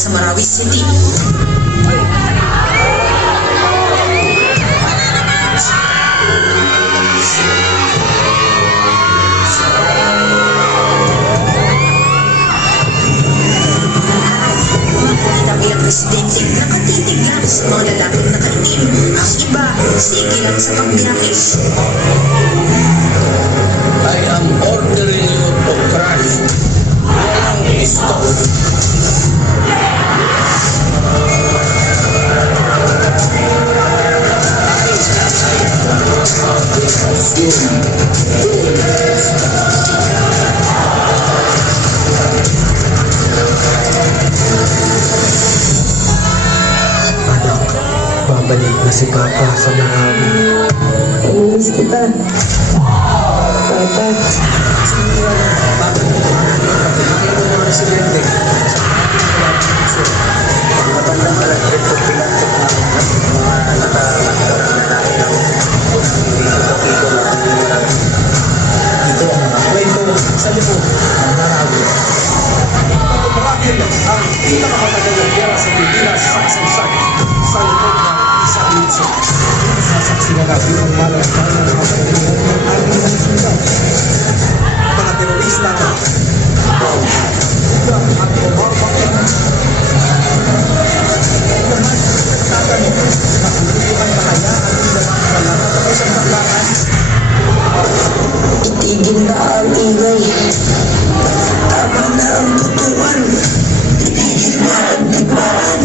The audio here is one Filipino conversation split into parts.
sa Marawi City. Ang presidente nakatitig lang sa mga lalaking nakaitim. Ang iba, sige lang sa pagbiyahe. I am ordering you to crash. Walang stop. Babalik na si Papa sa Marawi. Umilis kita. Papa. Bakit mo mga residente? Matandang electric to pinagtok na mga nakakarang lalaki ng dito lang ang Marawi. Ito ang mga kwento sa loob ng Marawi. Marahil ang pinakamatagal na gera sa Pilipinas saksaysayan sa loob ng isang lungsod. Sasaksihan natin ang malastaan ng mga pagkakas ng ating mga sundan. Mga terorista na hanggang at umabang nagtatanong na kung hindi ang kahayaan ng lamang kalamat ako sa baklaan. Itigil na ang ingay. Tama na ang tutuan. Itigil na ang tibaran.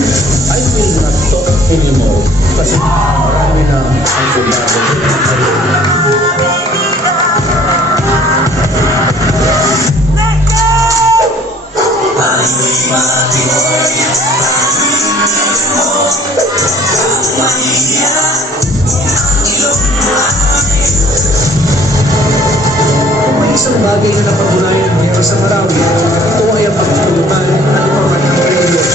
I will not talk anymore kasi marami na ang soldado. Kung may isang bagay na napatunayan ng gera sa Marawi, ito ay ang pagtulungan ng mga ng reliyon.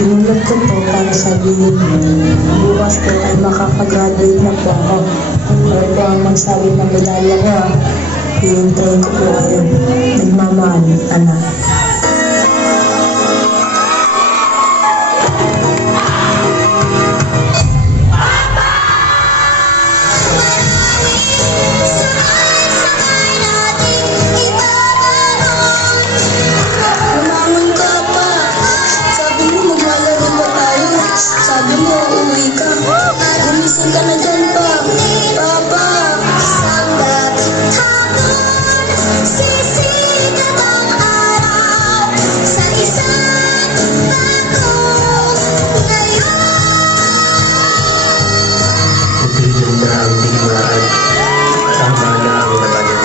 Sinulat ko po para sabihin bukas po ay makakagraduate na po ako. Pero po ang magsabi ng medalya ko hihintayin ko po kayo. Nagmamahal, anak. Lumangon ka pa. Sabi mo maglalaro pa tayo. Sabi mo uuwi ka. Gumising ka na dyan pa. Papa. Sisikat ang araw sa isang bagong ngayon. Itigil na ang digmaan. Tama na ang nabalik.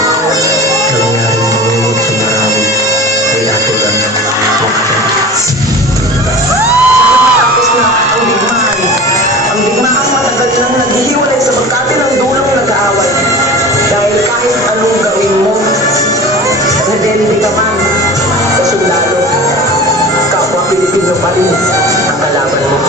Nangyaring mangunod sa Marawi ay ato lang makasalit. Tapos na ang digmaan. Ang digmaan matagal nang naghihiwalay sa magkati ng dulong nag-aaway. Dahil kahit anong gawin mo, nadelili ka man o sundalo, kapwa Pilipino pa rin ang kalaban mo.